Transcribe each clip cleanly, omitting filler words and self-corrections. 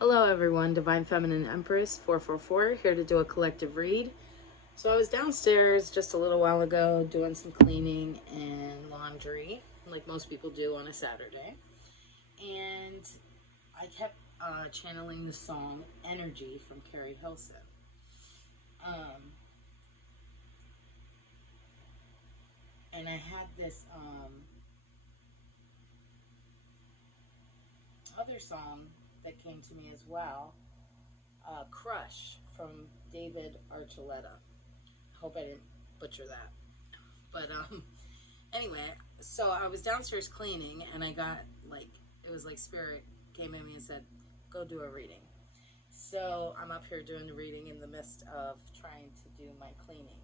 Hello everyone, Divine Feminine Empress 444 here to do a collective read. So I was downstairs just a little while ago doing some cleaning and laundry, like most people do on a Saturday. And I kept channeling the song Energy from Carrie Hilson. And I had this other song that came to me as well, Crush from David Archuleta. Hope I didn't butcher that. But anyway, so I was downstairs cleaning and I got it was like spirit came in me and said, go do a reading. So I'm up here doing the reading in the midst of trying to do my cleaning.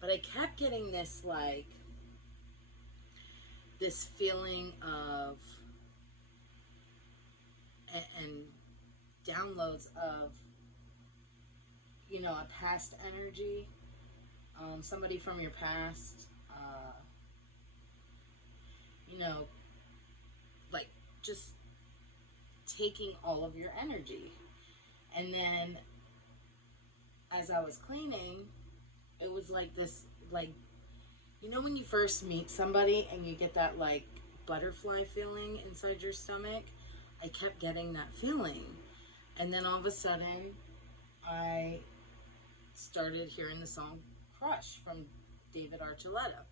But I kept getting this this feeling of and downloads of, a past energy, somebody from your past, like just taking all of your energy. And then as I was cleaning, it was like this, when you first meet somebody and you get that butterfly feeling inside your stomach, I kept getting that feeling. And then all of a sudden, I started hearing the song Crush from David Archuleta.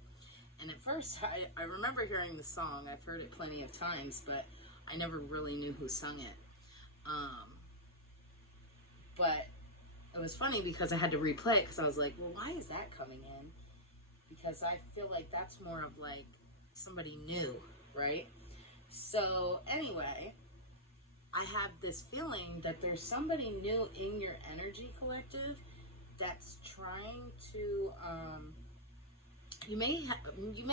And at first, I remember hearing the song. I've heard it plenty of times, but I never really knew who sung it. But it was funny because I had to replay it because I was like, well, why is that coming in? Because I feel like that's more of somebody new, right? So anyway, I have this feeling that there's somebody new in your energy collective that's trying to, you may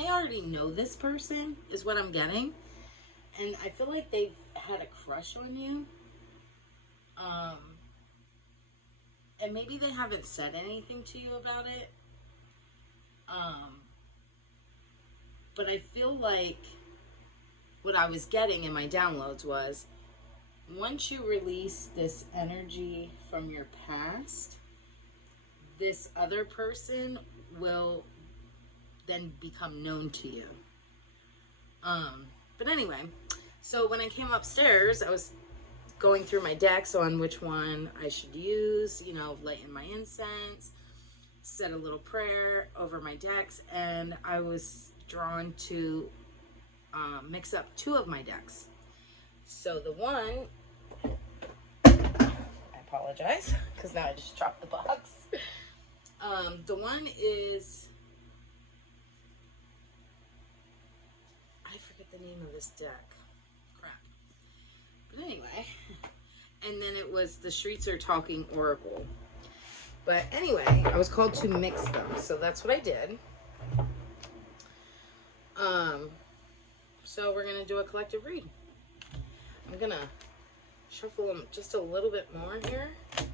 already know this person, is what I'm getting. And I feel like they've had a crush on you. And maybe they haven't said anything to you about it. But I feel like what I was getting in my downloads was, once you release this energy from your past, this other person will then become known to you. But anyway, so when I came upstairs, I was going through my decks on which one I should use, lighten my incense, said a little prayer over my decks, and I was drawn to mix up two of my decks. So the one, I apologize, because now I just dropped the box. The one is, I forget the name of this deck. Crap. But anyway, and then it was the Streets Are Talking Oracle. But anyway, I was called to mix them, so that's what I did. So we're gonna do a collective read. I'm gonna shuffle them just a little bit more here, because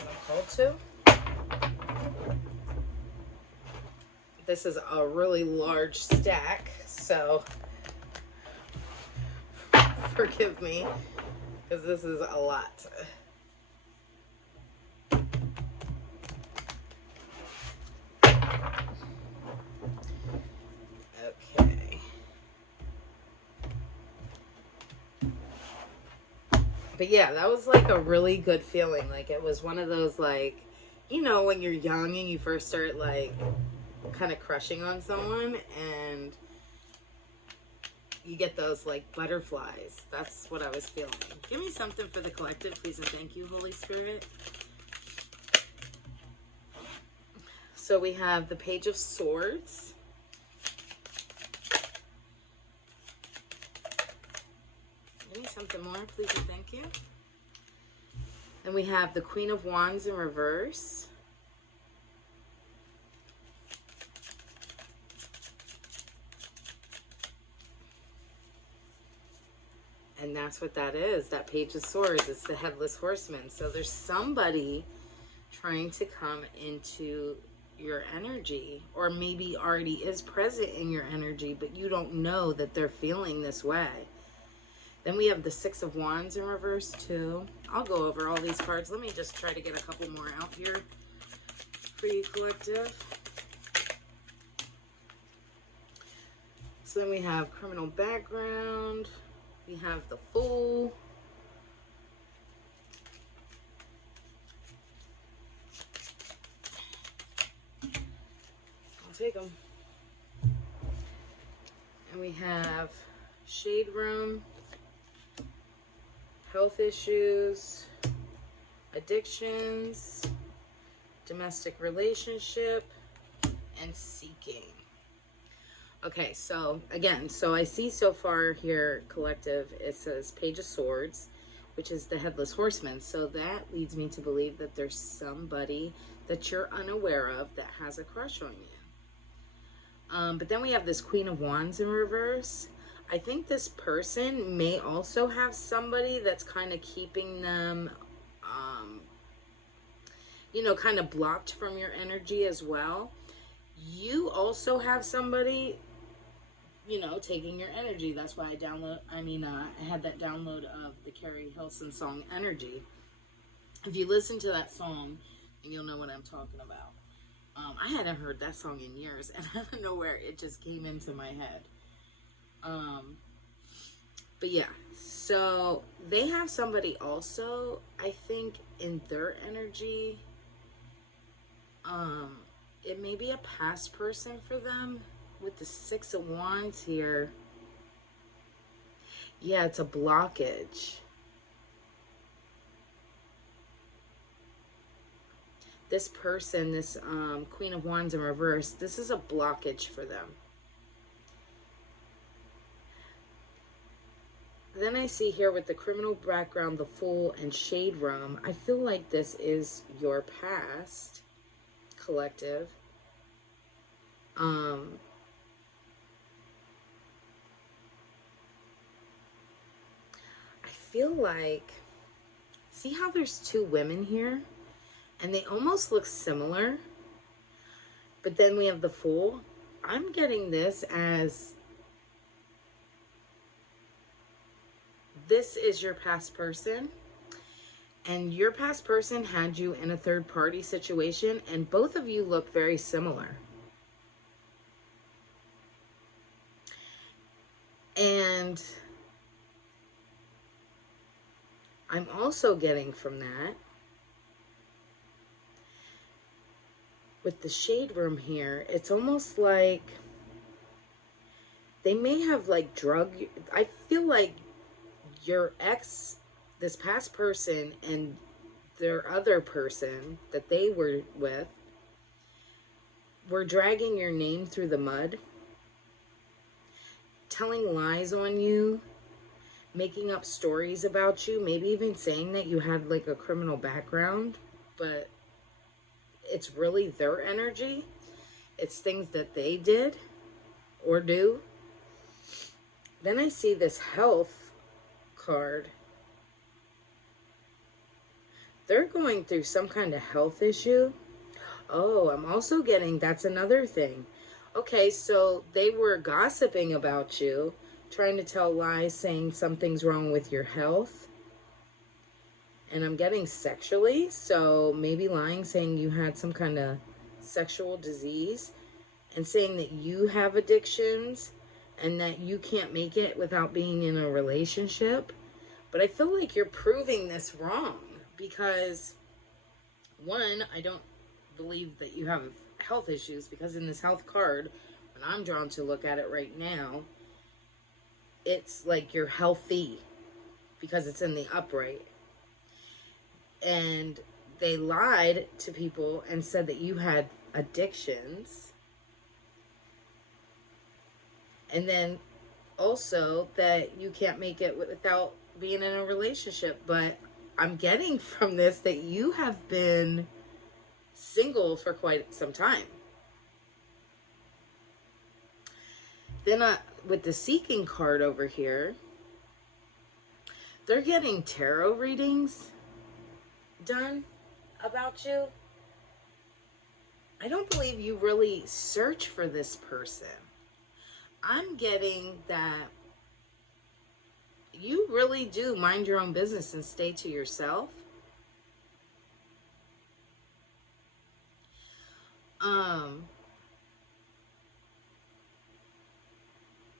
I'm called to. This is a really large stack, so forgive me, because this is a lot. Okay. But yeah, that was a really good feeling. It was one of those when you're young and you first start kind of crushing on someone and you get those butterflies. That's what I was feeling. Give me something for the collective, please, and thank you, Holy Spirit. So we have the Page of Swords. Give me something more, please, and thank you. Then we have the Queen of Wands in reverse. And that's what that is. That Page of Swords. It's the Headless Horseman. So there's somebody trying to come into your energy, or maybe already is present in your energy, but you don't know that they're feeling this way. Then we have the Six of Wands in reverse too. I'll go over all these cards. Let me just try to get a couple more out here for you, collective. So then we have criminal background. We have the Fool. I'll take them. And we have Shade Room, health issues, addictions, domestic relationship, and seeking. Okay, so again, so I see so far here, collective, it says Page of Swords, which is the Headless Horseman. So that leads me to believe that there's somebody that you're unaware of that has a crush on you. But then we have this Queen of Wands in reverse. I think this person may also have somebody that's kind of keeping them, you know, kind of blocked from your energy as well. You also have somebody, you know, taking your energy. That's why I had that download of the Carrie Hilson song, Energy. If you listen to that song, you'll know what I'm talking about. I hadn't heard that song in years, and I don't know where it just came into my head. But yeah, so they have somebody also, I think, in their energy. It may be a past person for them with the Six of Wands here. Yeah, it's a blockage. This person, this Queen of Wands in reverse, this is a blockage for them. Then I see here with the criminal background, the Fool, and Shade Room, I feel like this is your past, collective. I feel like, see how there's two women here? And they almost look similar. But then we have the Fool. I'm getting this as, this is your past person. And your past person had you in a third party situation. And both of you look very similar. And I'm also getting from that, with the Shade Room here, it's almost like they may have like I feel like your ex, this past person, and their other person that they were with were dragging your name through the mud, telling lies on you, making up stories about you, maybe even saying that you had like a criminal background, but it's really their energy. It's things that they did or do. Then I see this Health card. They're going through some kind of health issue. Oh, I'm also getting, that's another thing. Okay, so they were gossiping about you, trying to tell lies, saying something's wrong with your health. And I'm getting sexually, so maybe lying, saying you had some kind of sexual disease, and saying that you have addictions and that you can't make it without being in a relationship. But I feel like you're proving this wrong because, one, I don't believe that you have health issues, because in this health card, when I'm drawn to look at it right now, it's like you're healthy because it's in the upright. And they lied to people and said that you had addictions. And then also that you can't make it without being in a relationship. But I'm getting from this that you have been single for quite some time. Then with the Seeking card over here, they're getting tarot readings done about you. I don't believe you really search for this person. I'm getting that you really do mind your own business and stay to yourself.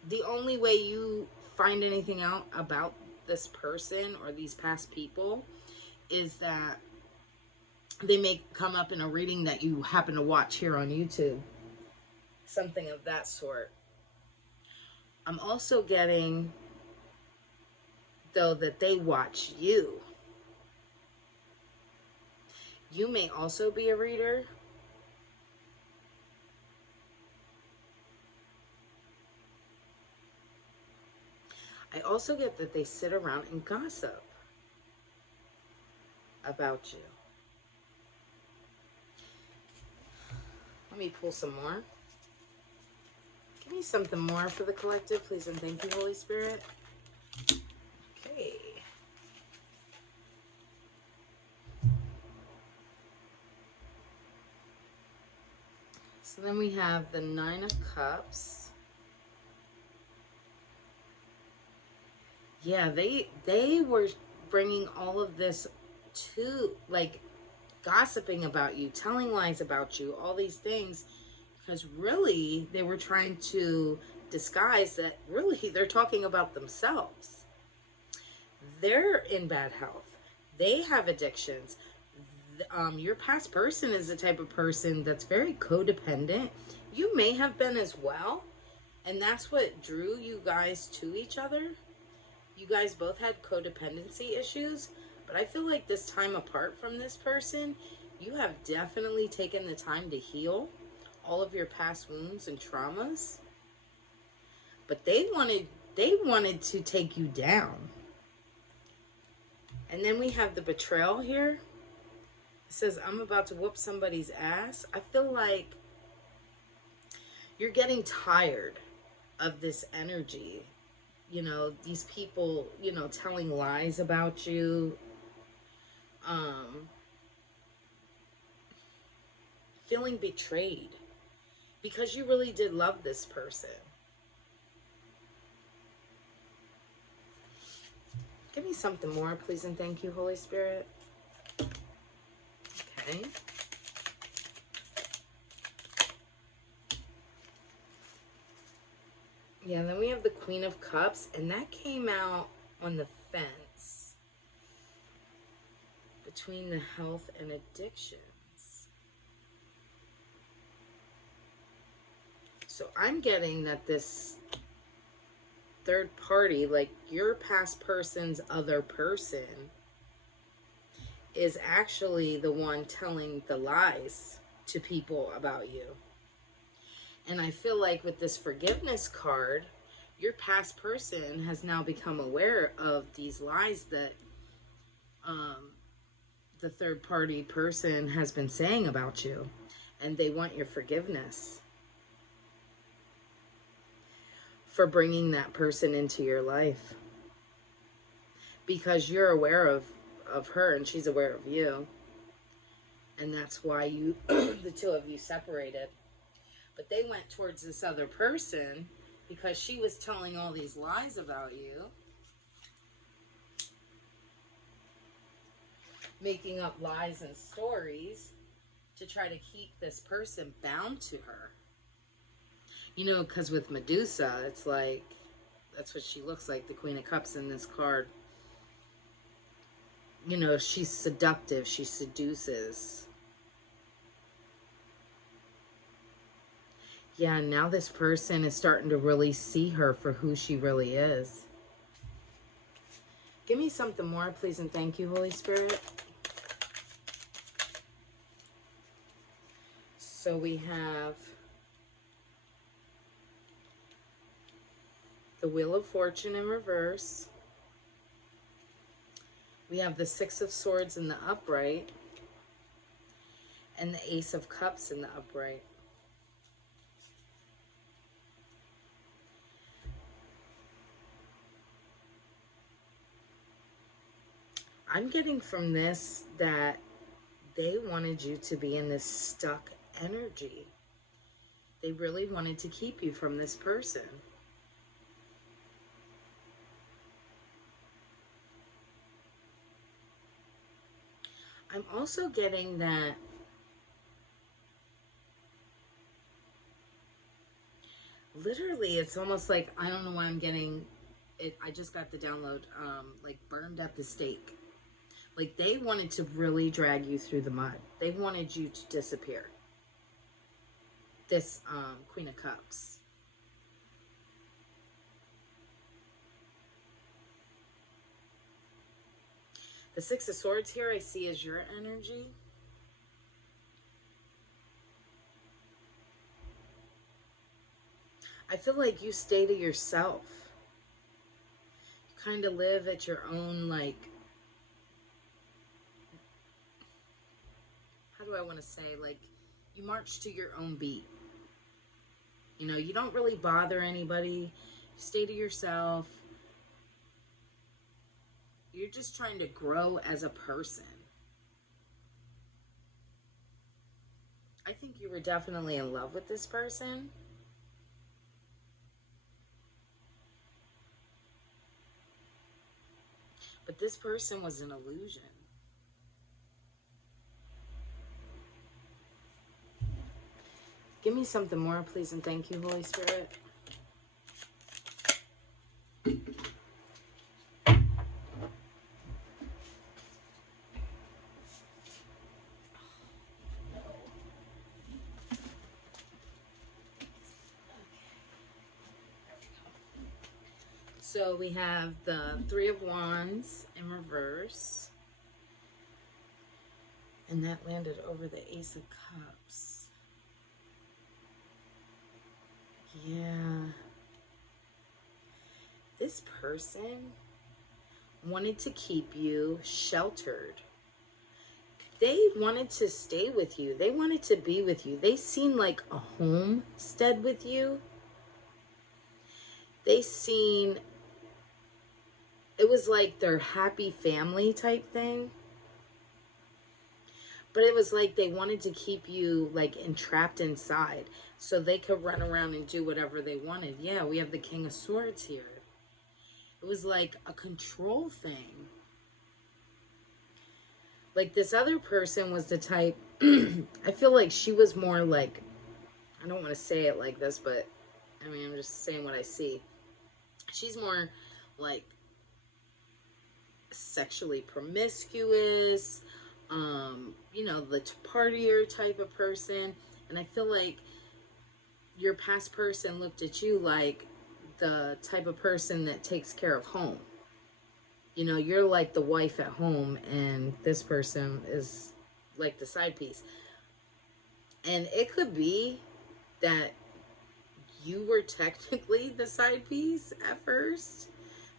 The only way you find anything out about this person or these past people is that they may come up in a reading that you happen to watch here on YouTube. Something of that sort. I'm also getting, though, that they watch you. You may also be a reader. I also get that they sit around and gossip about you. Let me pull some more. Give me something more for the collective, please, and thank you, Holy Spirit. Okay. So then we have the Nine of Cups. Yeah, they were bringing all of this to, like, gossiping about you, telling lies about you, all these things, because really they were trying to disguise that really they're talking about themselves. They're in bad health. They have addictions. Your past person is the type of person that's very codependent. You may have been as well, and that's what drew you guys to each other. You guys both had codependency issues, but I feel like this time apart from this person, you have definitely taken the time to heal all of your past wounds and traumas. But they wanted to take you down. And then we have the betrayal here. It says, I'm about to whoop somebody's ass. I feel like you're getting tired of this energy. You know, these people, you know, telling lies about you. Feeling betrayed. Because you really did love this person. Give me something more, please, and thank you, Holy Spirit. Okay. Yeah, then we have the Queen of Cups, and that came out on the fence between the health and addictions. So I'm getting that this third party, like your past person's other person, is actually the one telling the lies to people about you. And I feel like with this forgiveness card, your past person has now become aware of these lies that the third party person has been saying about you, and they want your forgiveness for bringing that person into your life, because you're aware of her and she's aware of you, and that's why you the two of you separated. But they went towards this other person because she was telling all these lies about you, making up lies and stories to try to keep this person bound to her. You know, because with Medusa, it's like, that's what she looks like, the Queen of Cups in this card. You know, she's seductive, she seduces. Yeah, now this person is starting to really see her for who she really is. Give me something more, please, and thank you, Holy Spirit. So we have the Wheel of Fortune in reverse. We have the Six of Swords in the upright. And the Ace of Cups in the upright. I'm getting from this that they wanted you to be in this stuck energy. They really wanted to keep you from this person. I'm also getting that literally it's almost like, I don't know why I'm getting it. I just got the download, like burned at the stake. Like they wanted to really drag you through the mud. They wanted you to disappear. This Queen of Cups. The Six of Swords here I see as your energy. I feel like you stay to yourself. You kind of live at your own, like, how do I want to say, like, you march to your own beat. You know, you don't really bother anybody. You stay to yourself. You're just trying to grow as a person. I think you were definitely in love with this person. But this person was an illusion. Give me something more, please, and thank you, Holy Spirit. So we have the Three of Wands in reverse. And that landed over the Ace of Cups. Yeah. This person wanted to keep you sheltered. They wanted to stay with you. They wanted to be with you. They seemed like a homestead with you. They seen, it was like their happy family type thing. But it was like they wanted to keep you like entrapped inside so they could run around and do whatever they wanted. Yeah, we have the King of Swords here. It was like a control thing. Like this other person was the type, I feel like she was more like, I don't want to say it like this, but I mean, I'm just saying what I see. She's more like sexually promiscuous, you know, the partier type of person. And I feel like your past person looked at you like the type of person that takes care of home. You know, you're like the wife at home, and this person is like the side piece. And it could be that you were technically the side piece at first,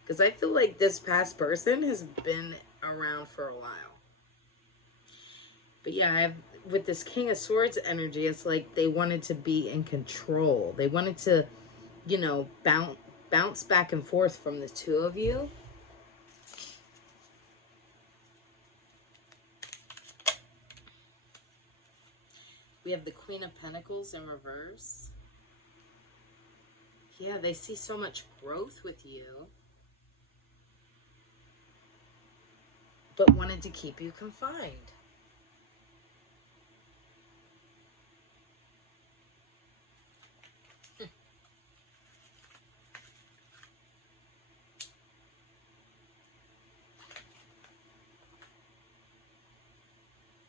because I feel like this past person has been around for a while. But yeah, I have, with this King of Swords energy, it's like they wanted to be in control. They wanted to, you know, bounce back and forth from the two of you. We have the Queen of Pentacles in reverse. Yeah, they see so much growth with you, but wanted to keep you confined.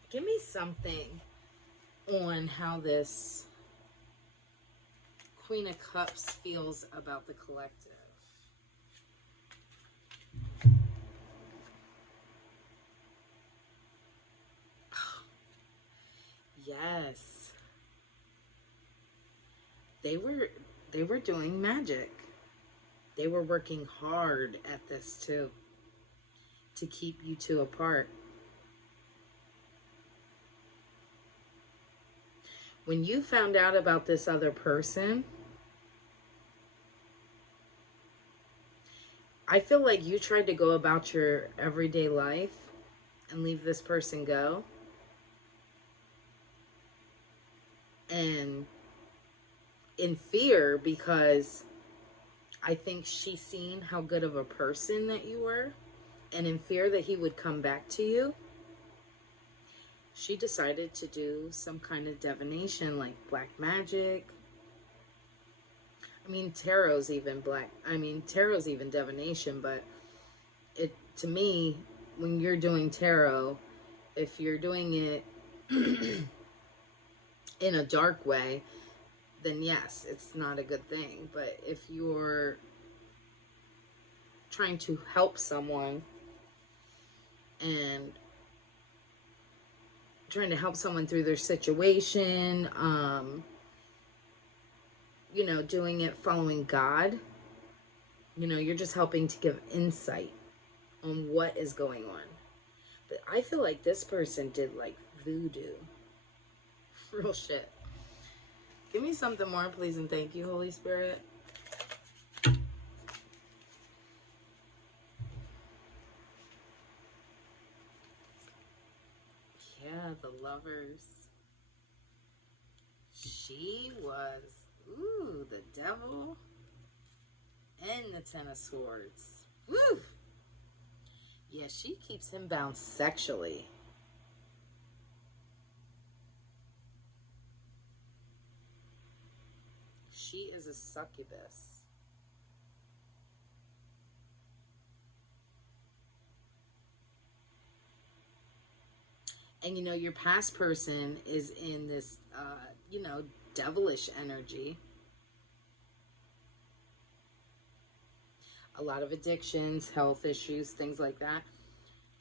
Give me something on how this Queen of Cups feels about the collective. Yes. They were doing magic. They were working hard at this too, to keep you two apart. When you found out about this other person, I feel like you tried to go about your everyday life and leave this person go. And in fear, because I think she seen how good of a person that you were, and in fear that he would come back to you. she decided to do some kind of divination, like black magic. I mean, tarot's even divination, but it, to me, when you're doing tarot, if you're doing it in a dark way, then yes, it's not a good thing. But if you're trying to help someone and trying to help someone through their situation, you know, doing it following God, you know, you're just helping to give insight on what is going on. But I feel like this person did like voodoo. Real shit. Give me something more, please, and thank you, Holy Spirit. Yeah, the Lovers. She was, ooh, the Devil and the Ten of Swords. Woo! Yeah, she keeps him bound sexually. She is a succubus. And you know, your past person is in this, you know, devilish energy. A lot of addictions, health issues, things like that.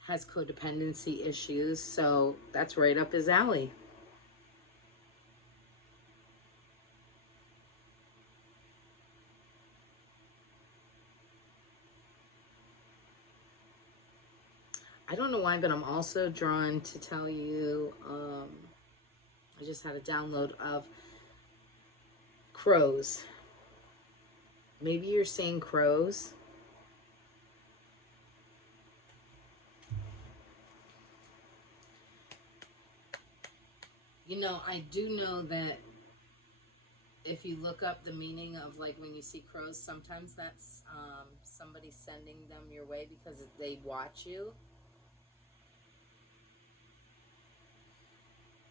Has codependency issues. So that's right up his alley. I don't know why, but I'm also drawn to tell you, I just had a download of crows. Maybe you're seeing crows. You know, I do know that if you look up the meaning of like when you see crows, sometimes that's somebody sending them your way because they watch you.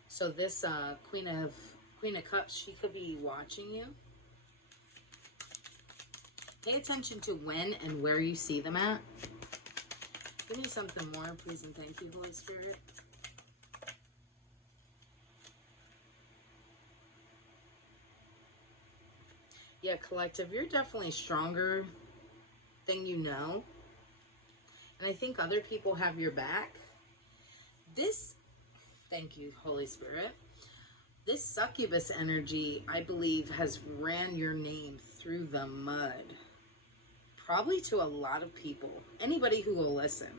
So this Queen of Cups, she could be watching you. Pay attention to when and where you see them at. Give me something more, please, and thank you, Holy Spirit. Yeah, collective, you're definitely stronger than you know. And I think other people have your back. This, thank you, Holy Spirit. This succubus energy, I believe, has ran your name through the mud. Probably to a lot of people. Anybody who will listen.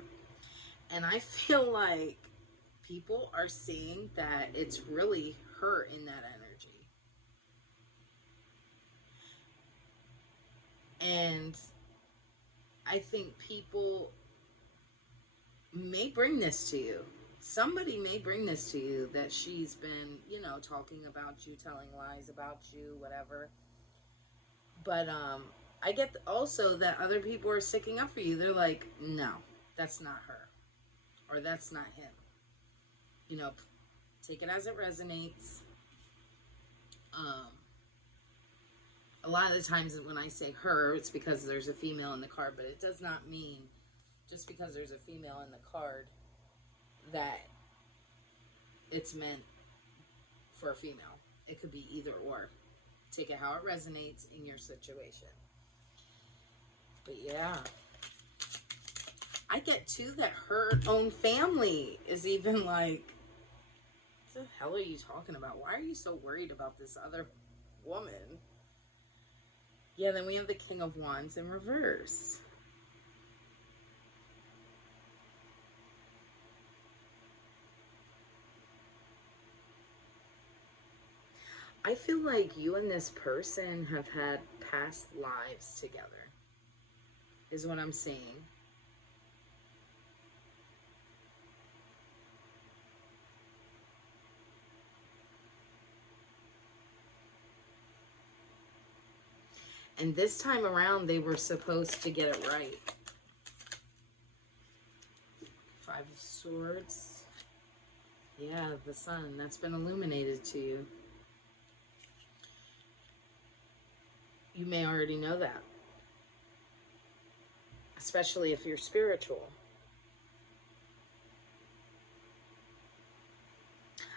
And I feel like people are seeing that it's really her in that energy. And I think people may bring this to you. Somebody may bring this to you that she's been, you know, talking about you, telling lies about you, whatever. But I get also that other people are sticking up for you. They're like, no, that's not her. Or that's not him. You know, take it as it resonates. A lot of the times when I say her, it's because there's a female in the card, but it does not mean just because there's a female in the card that it's meant for a female. It could be either or. Take it how it resonates in your situation. But yeah. I get too that her own family is even like, what the hell are you talking about? Why are you so worried about this other woman? Yeah, then we have the King of Wands in reverse. I feel like you and this person have had past lives together, is what I'm seeing. And this time around, they were supposed to get it right. Five of Swords. Yeah, the sun. That's been illuminated to you. You may already know that, especially if you're spiritual.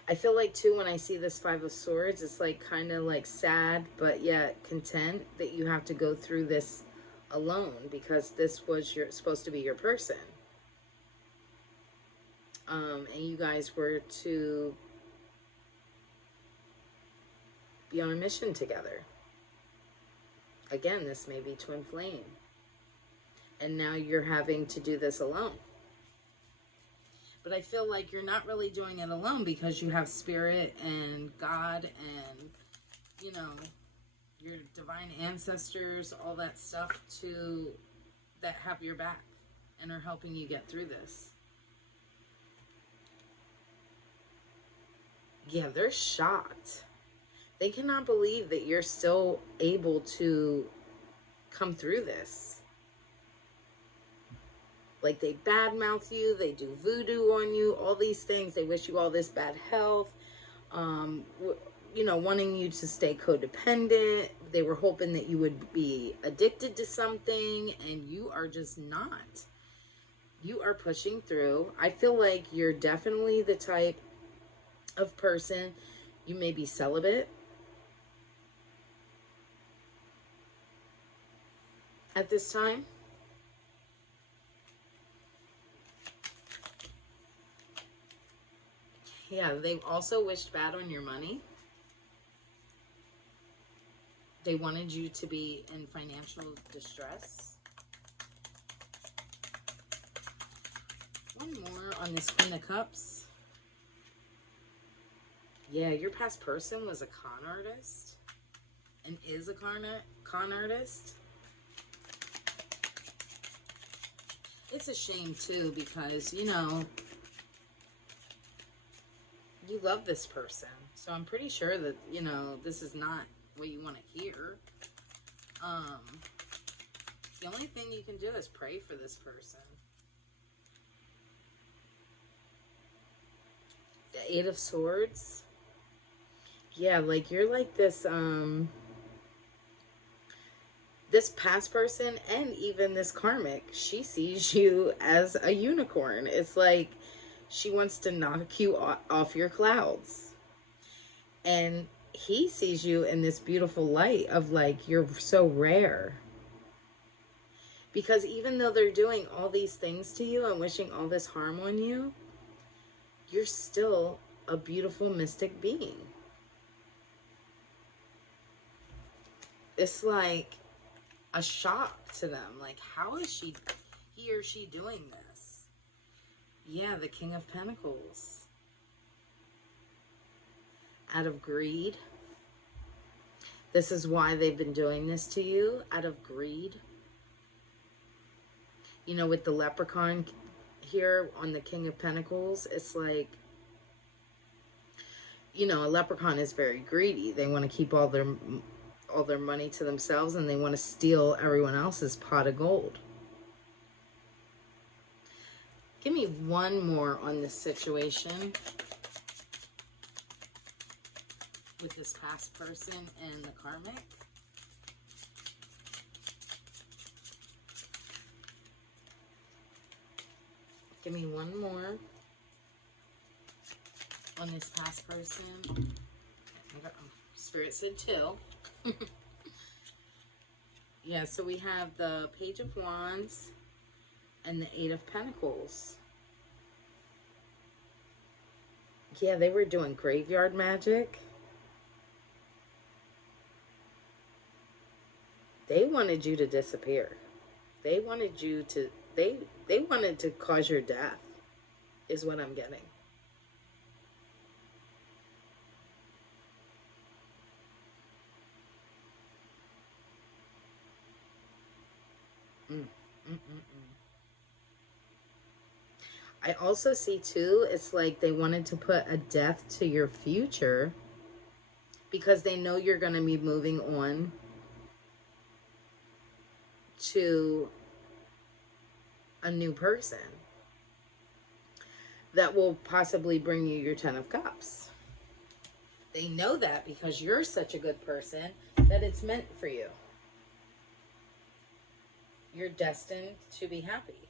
I feel like too when I see this Five of Swords, it's like kind of like sad, but yet content that you have to go through this alone because this was your supposed to be your person. And you guys were to be on a mission together. Again, this may be twin flame. And now you're having to do this alone. But I feel like you're not really doing it alone because you have spirit and God and, you know, your divine ancestors, all that stuff that have your back and are helping you get through this. Yeah, they're shocked. They cannot believe that you're still able to come through this. Like, they badmouth you, they do voodoo on you, all these things. They wish you all this bad health, you know, wanting you to stay codependent. They were hoping that you would be addicted to something, and you are just not. You are pushing through. I feel like you're definitely the type of person, you may be celibate at this time. Yeah, they also wished bad on your money. They wanted you to be in financial distress. One more on this Queen of Cups. Yeah, your past person was a con artist and is a con artist. It's a shame too because, you know, you love this person. So I'm pretty sure that, you know, this is not what you want to hear. The only thing you can do is pray for this person. The Eight of Swords. Yeah, like you're like this, this past person and even this karmic, she sees you as a unicorn. It's like she wants to knock you off your clouds. And he sees you in this beautiful light of like, you're so rare. Because even though they're doing all these things to you and wishing all this harm on you, you're still a beautiful mystic being. It's like a shock to them. Like, how is he or she doing this? Yeah, the King of Pentacles. Out of greed. This is why they've been doing this to you, out of greed. You know, with the leprechaun here on the King of Pentacles, it's like, you know, a leprechaun is very greedy. They want to keep all their money to themselves, and they want to steal everyone else's pot of gold. Give me one more on this situation with this past person and the karmic. Give me one more on this past person. Spirit said two. Yeah, so we have the Page of Wands and the Eight of Pentacles. Yeah, they were doing graveyard magic. They wanted you to disappear. They wanted you to, they wanted to cause your death, is what I'm getting. I also see too, it's like they wanted to put a death to your future because they know you're going to be moving on to a new person. that will possibly bring you your 10 of Cups. They know that because you're such a good person that it's meant for you. You're destined to be happy.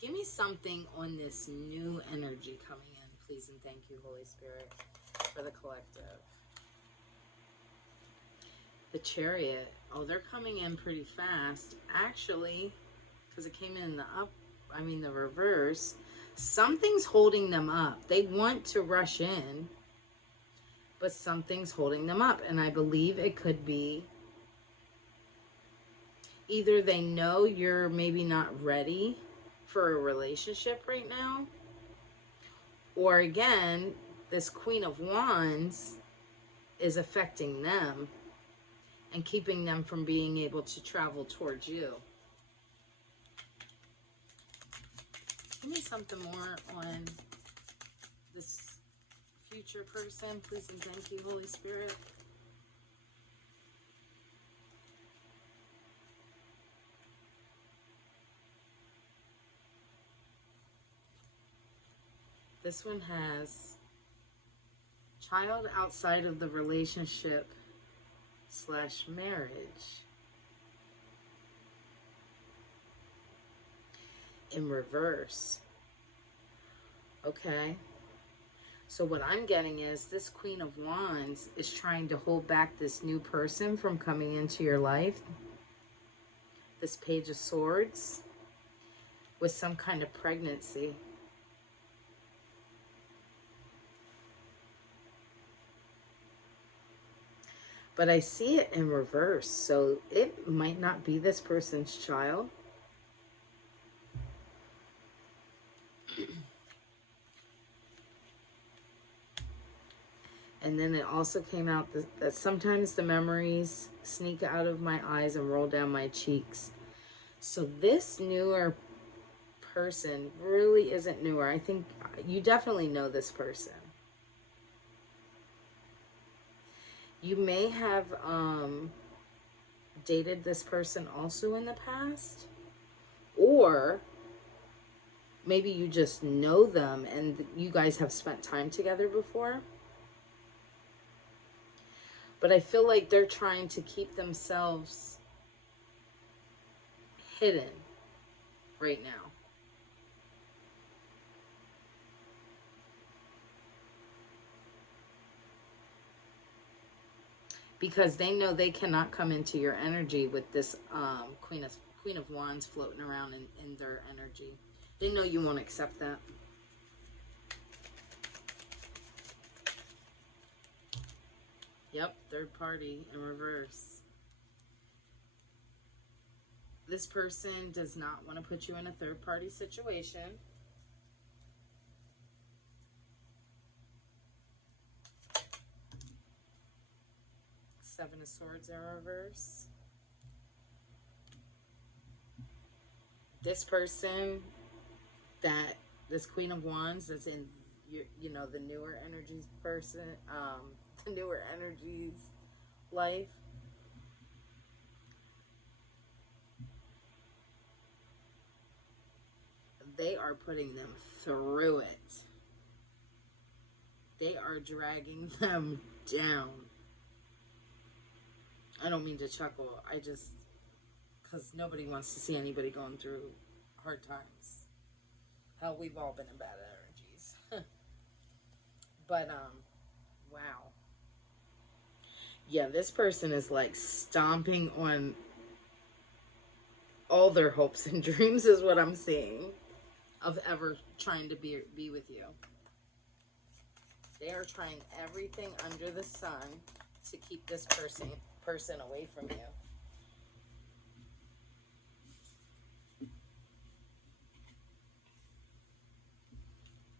Give me something on this new energy coming in, please, and thank you, Holy Spirit, for the collective. The Chariot. Oh, they're coming in pretty fast. Actually, because it came in the reverse. Something's holding them up. They want to rush in, but something's holding them up. And I believe it could be either they know you're maybe not ready for a relationship right now, or again, this Queen of Wands is affecting them and keeping them from being able to travel towards you. Give me something more on this future person, please, and thank you, Holy Spirit. This one has child outside of the relationship / marriage in reverse. Okay. So what I'm getting is this Queen of Wands is trying to hold back this new person from coming into your life. This Page of Swords with some kind of pregnancy. But I see it in reverse, so it might not be this person's child. And then it also came out that sometimes the memories sneak out of my eyes and roll down my cheeks. So this newer person really isn't newer. I think you definitely know this person. You may have dated this person also in the past, or maybe you just know them and you guys have spent time together before. But I feel like they're trying to keep themselves hidden right now. Because they know they cannot come into your energy with this Queen of Wands floating around in their energy. They know you won't accept that. Yep, third party in reverse. This person does not want to put you in a third party situation. Seven of Swords in reverse. This person this Queen of Wands that's in the newer energies person, the newer energies life. They are putting them through it. They are dragging them down. I don't mean to chuckle. Because nobody wants to see anybody going through hard times. Hell, we've all been in bad energies. But, wow. Yeah, this person is like stomping on all their hopes and dreams is what I'm seeing of ever trying to be with you. They are trying everything under the sun to keep this person away from you.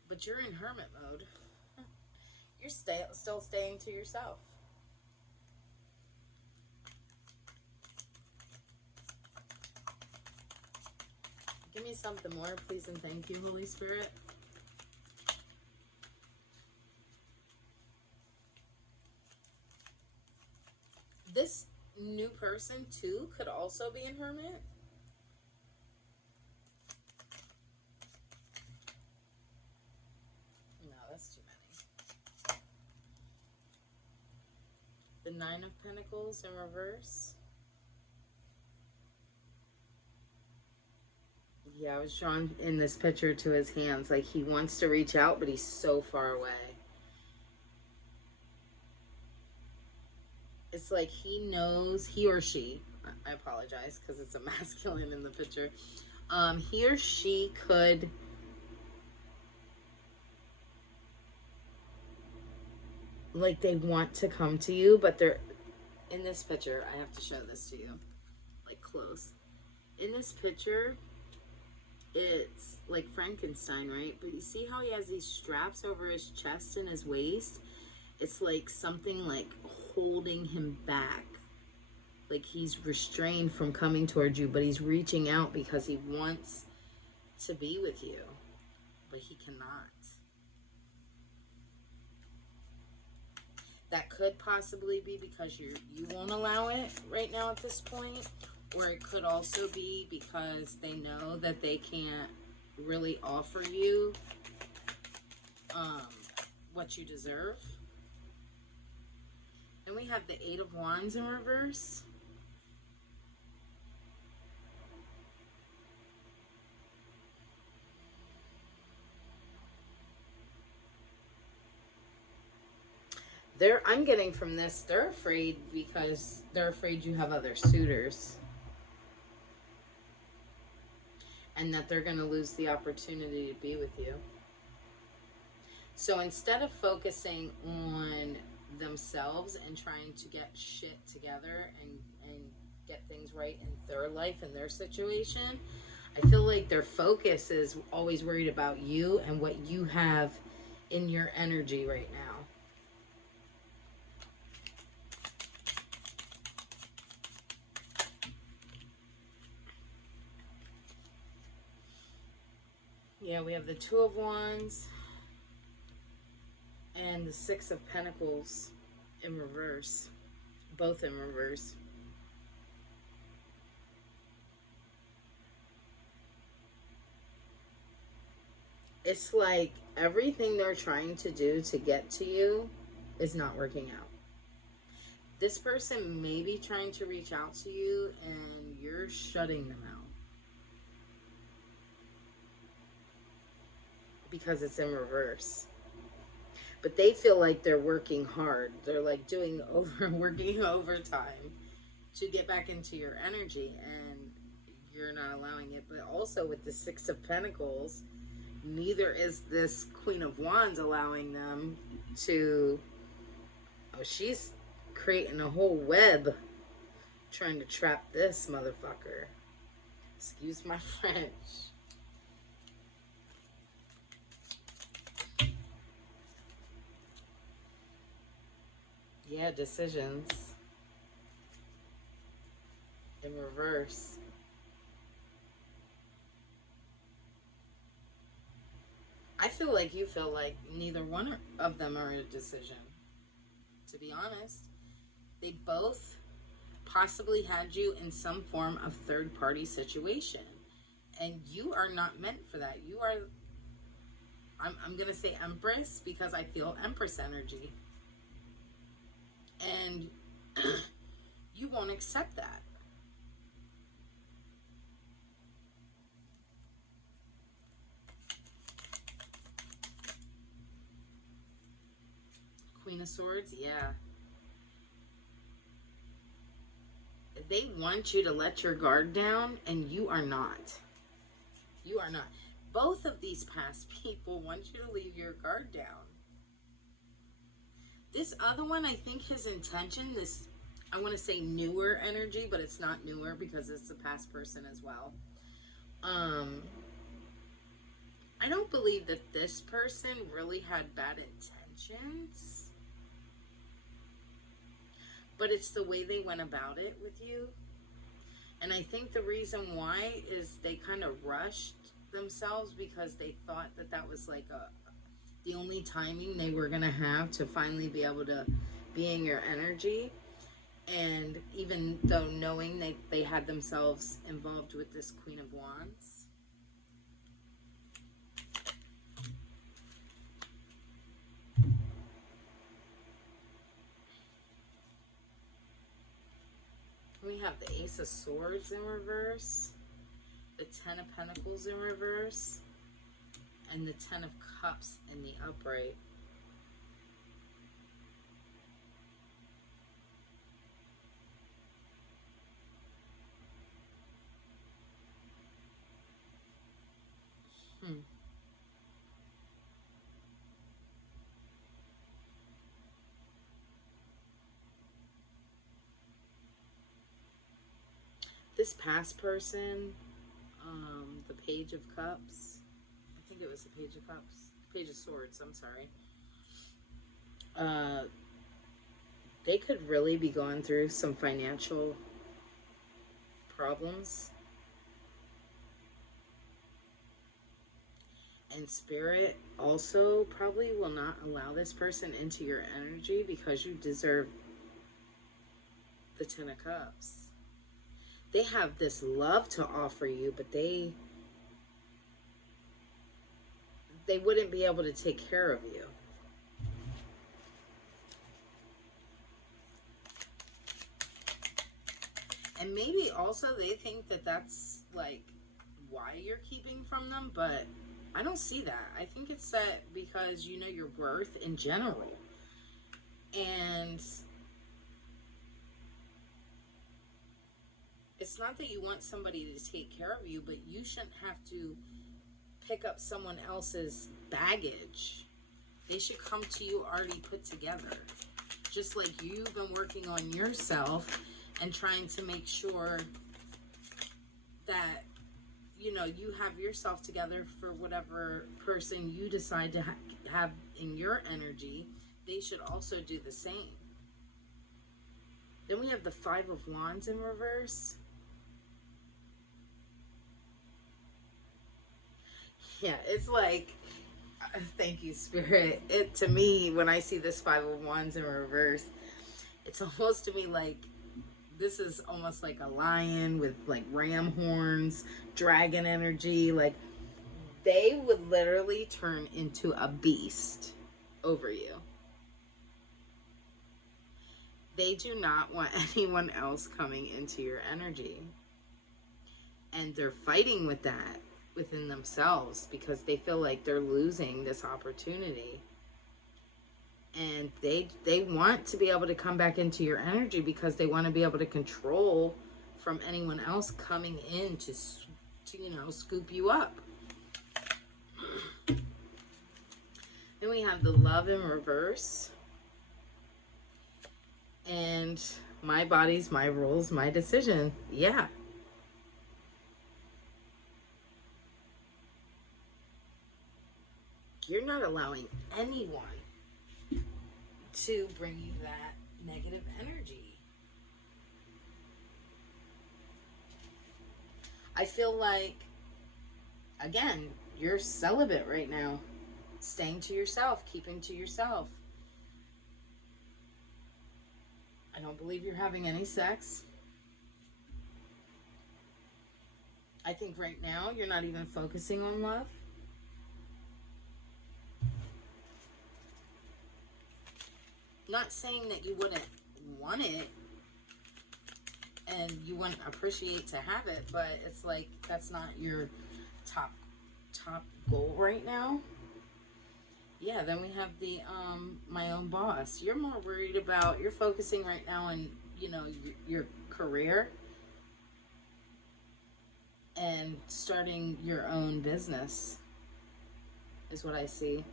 But you're in hermit mode. You're still staying to yourself. Give me something more, please, and thank you, Holy Spirit. This new person, too, could also be in hermit. Nine of Pentacles in reverse. Yeah, I was drawn in this picture to his hands. Like he wants to reach out, but he's so far away. It's like he knows, he or she, I apologize because it's a masculine in the picture. He or she could like they want to come to you, but they're in this picture. I have to show this to you like close. In this picture, it's like Frankenstein, right? But you see how he has these straps over his chest and his waist? It's like something like holding him back. Like he's restrained from coming towards you, but he's reaching out because he wants to be with you, but he cannot. That could possibly be because you won't allow it right now at this point, or it could also be because they know that they can't really offer you what you deserve. And we have the Eight of Wands in reverse. I'm getting from this, they're afraid because they're afraid you have other suitors. And that they're going to lose the opportunity to be with you. So instead of focusing on themselves and trying to get shit together and get things right in their life and their situation, I feel like their focus is always worried about you and what you have in your energy right now. Yeah, we have the Two of Wands and the Six of Pentacles in reverse. Both in reverse. It's like everything they're trying to do to get to you is not working out. This person may be trying to reach out to you and you're shutting them out. Because it's in reverse. But they feel like they're working hard. They're like working overtime to get back into your energy, and you're not allowing it. But also with the Six of Pentacles, neither is this Queen of Wands allowing them to... Oh, she's creating a whole web trying to trap this motherfucker. Excuse my French. Yeah, decisions. In reverse. I feel like you feel like neither one of them are in a decision. To be honest, they both possibly had you in some form of third-party situation. And you are not meant for that. You are, I'm going to say Empress because I feel Empress energy. And you won't accept that. Queen of Swords, yeah. They want you to let your guard down, and you are not. You are not. Both of these past people want you to leave your guard down. This other one, I think his intention, this, I want to say newer energy, but it's not newer because it's a past person as well. I don't believe that this person really had bad intentions, but it's the way they went about it with you. And I think the reason why is they kind of rushed themselves because they thought that that was like the only timing they were going to have to finally be able to be in your energy. And even though knowing they had themselves involved with this Queen of Wands, We have the Ace of Swords in reverse, the Ten of Pentacles in reverse, and the Ten of Cups in the upright. This past person, the Page of Cups, I think it was the Page of Cups, Page of Swords, I'm sorry. They could really be going through some financial problems. And Spirit also probably will not allow this person into your energy because you deserve the Ten of Cups. They have this love to offer you, but they wouldn't be able to take care of you. And maybe also they think that that's like why you're keeping from them, but I don't see that. I think it's that because you know your worth in general. And it's not that you want somebody to take care of you, but you shouldn't have to pick up someone else's baggage. They should come to you already put together. Just like you've been working on yourself and trying to make sure that, you know, you have yourself together for whatever person you decide to have in your energy. They should also do the same. Then we have the Five of Wands in reverse. Yeah, it's like, thank you, Spirit. It, to me, when I see this Five of Wands in reverse, it's almost to me like this is almost like a lion with like ram horns, dragon energy. Like they would literally turn into a beast over you. They do not want anyone else coming into your energy. And they're fighting with that within themselves because they feel like they're losing this opportunity. And they want to be able to come back into your energy because they want to be able to control from anyone else coming in to you know, scoop you up. Then we have the Love in reverse. And my body's my rules, my decision. Yeah. You're not allowing anyone to bring you that negative energy. I feel like, again, you're celibate right now. Staying to yourself, keeping to yourself. I don't believe you're having any sex. I think right now you're not even focusing on love. Not saying that you wouldn't want it and you wouldn't appreciate to have it, but it's like that's not your top goal right now. Yeah, then we have the My Own Boss. You're more worried about, you're focusing right now on, you know, your career and starting your own business is what I see.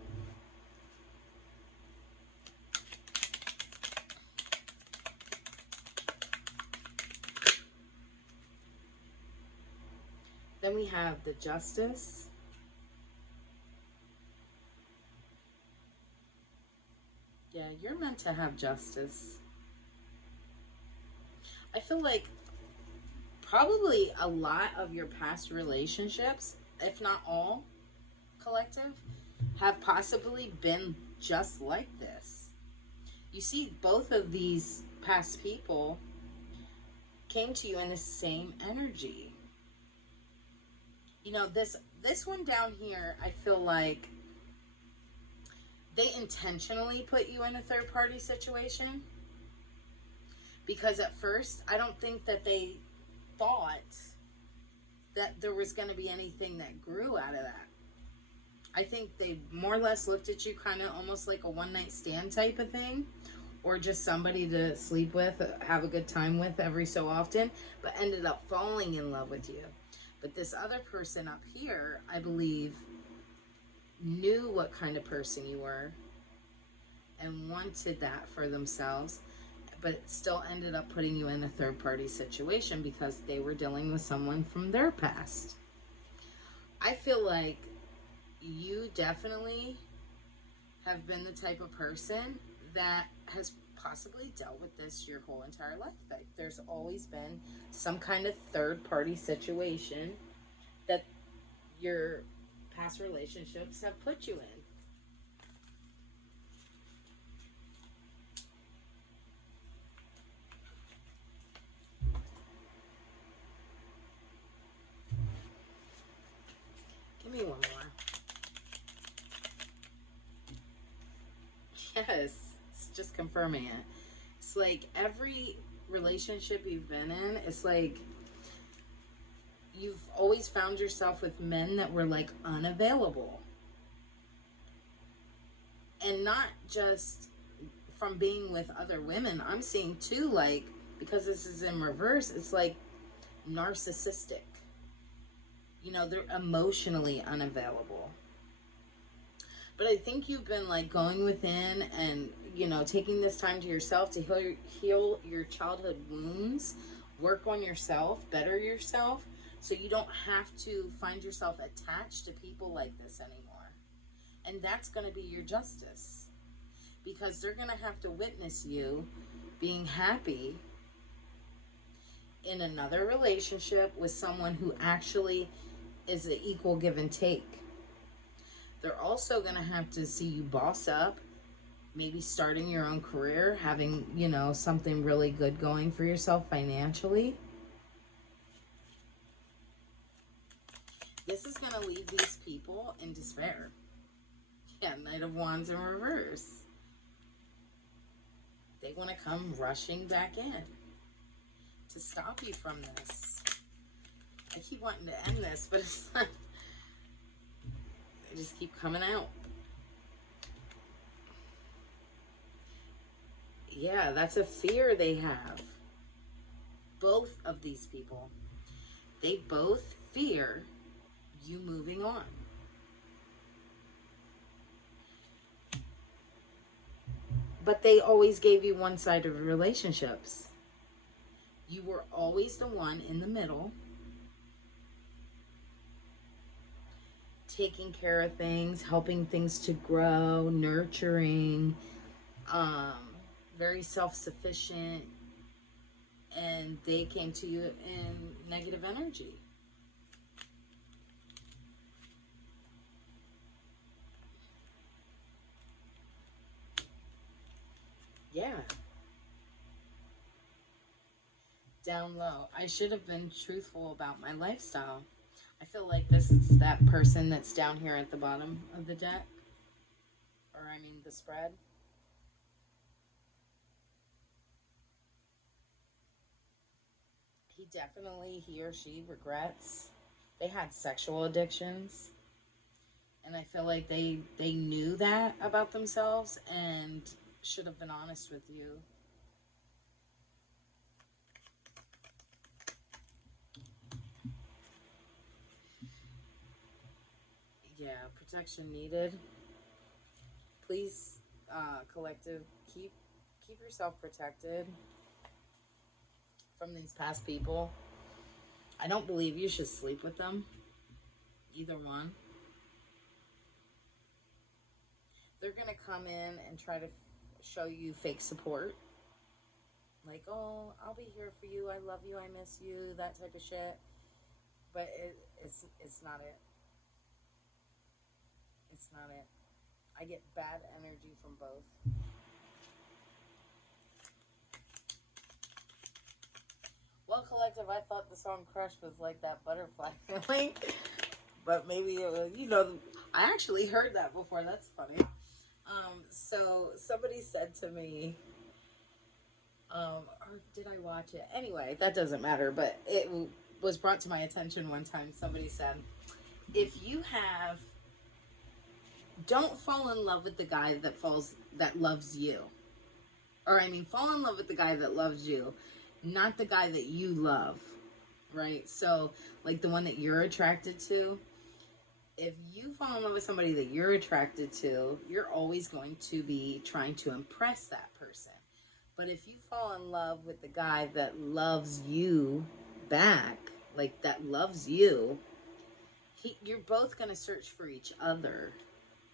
Then we have the Justice. Yeah, you're meant to have justice. I feel like probably a lot of your past relationships, if not all, collective, have possibly been just like this. You see, both of these past people came to you in the same energy. You know, this one down here, I feel like they intentionally put you in a third party situation Because at first, I don't think that they thought that there was going to be anything that grew out of that. I think they more or less looked at you kind of almost like a one-night stand type of thing, or just somebody to sleep with, have a good time with every so often, but ended up falling in love with you. But this other person up here, I believe, knew what kind of person you were and wanted that for themselves, but it still ended up putting you in a third party situation because they were dealing with someone from their past. I feel like you definitely have been the type of person that has possibly dealt with this your whole entire life. Like, there's always been some kind of third party situation that your past relationships have put you in. Give me one more. Yes, it's just confirming it. It's like every relationship you've been in, it's like you've always found yourself with men that were like unavailable. And not just from being with other women, I'm seeing too, like, because this is in reverse, it's like narcissistic. You know, they're emotionally unavailable. But I think you've been like going within and, you know, taking this time to yourself to heal your childhood wounds, work on yourself, better yourself, so you don't have to find yourself attached to people like this anymore. And that's going to be your justice, because they're going to have to witness you being happy in another relationship with someone who actually is an equal give and take. They're also going to have to see you boss up, maybe starting your own career, having, you know, something really good going for yourself financially. This is going to leave these people in despair. Yeah, Knight of Wands in reverse. They want to come rushing back in to stop you from this. I keep wanting to end this, but it's like they just keep coming out. Yeah, that's a fear they have. Both of these people, they both fear you moving on. But they always gave you one-sided relationships. You were always the one in the middle, taking care of things, helping things to grow, nurturing, very self-sufficient, and they came to you in negative energy. Yeah. Down low. I should have been truthful about my lifestyle. I feel like this is that person that's down here at the bottom of the deck. Or, I mean, the spread. He or she regrets. They had sexual addictions. And I feel like they knew that about themselves and should have been honest with you. Yeah, protection needed. Please, collective, keep yourself protected from these past people. I don't believe you should sleep with them. Either one. They're going to come in and try to show you fake support. Like, oh, I'll be here for you. I love you. I miss you. That type of shit. But it's not it. It's not it. I get bad energy from both. Well, collective, I thought the song Crush was like that butterfly feeling. But maybe it was, you know, I actually heard that before. That's funny. So somebody said to me, Or did I watch it? Anyway, that doesn't matter. But it was brought to my attention one time. Somebody said, if you have, don't fall in love with the guy that loves you. Or I mean, fall in love with the guy that loves you, not the guy that you love, right? So, like the one that you're attracted to, if you fall in love with somebody that you're attracted to, you're always going to be trying to impress that person. But if you fall in love with the guy that loves you back, like that loves you, you're both going to search for each other,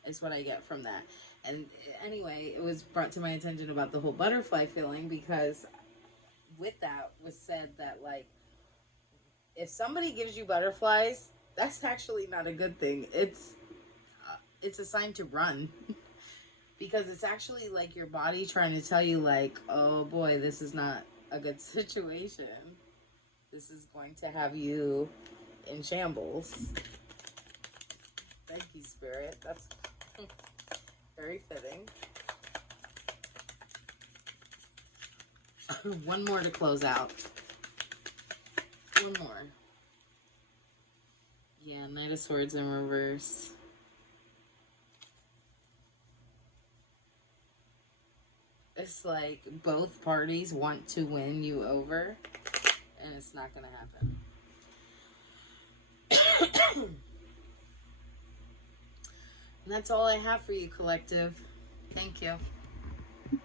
is what I get from that. And anyway, it was brought to my attention about the whole butterfly feeling, because with that was said that, like, if somebody gives you butterflies, that's actually not a good thing. It's a sign to run. Because it's actually like your body trying to tell you, like, oh boy, this is not a good situation. This is going to have you in shambles. Thank you, Spirit. That's very fitting. One more to close out. One more. Yeah, Knight of Swords in reverse. It's like both parties want to win you over, and it's not going to happen. And that's all I have for you, collective. Thank you.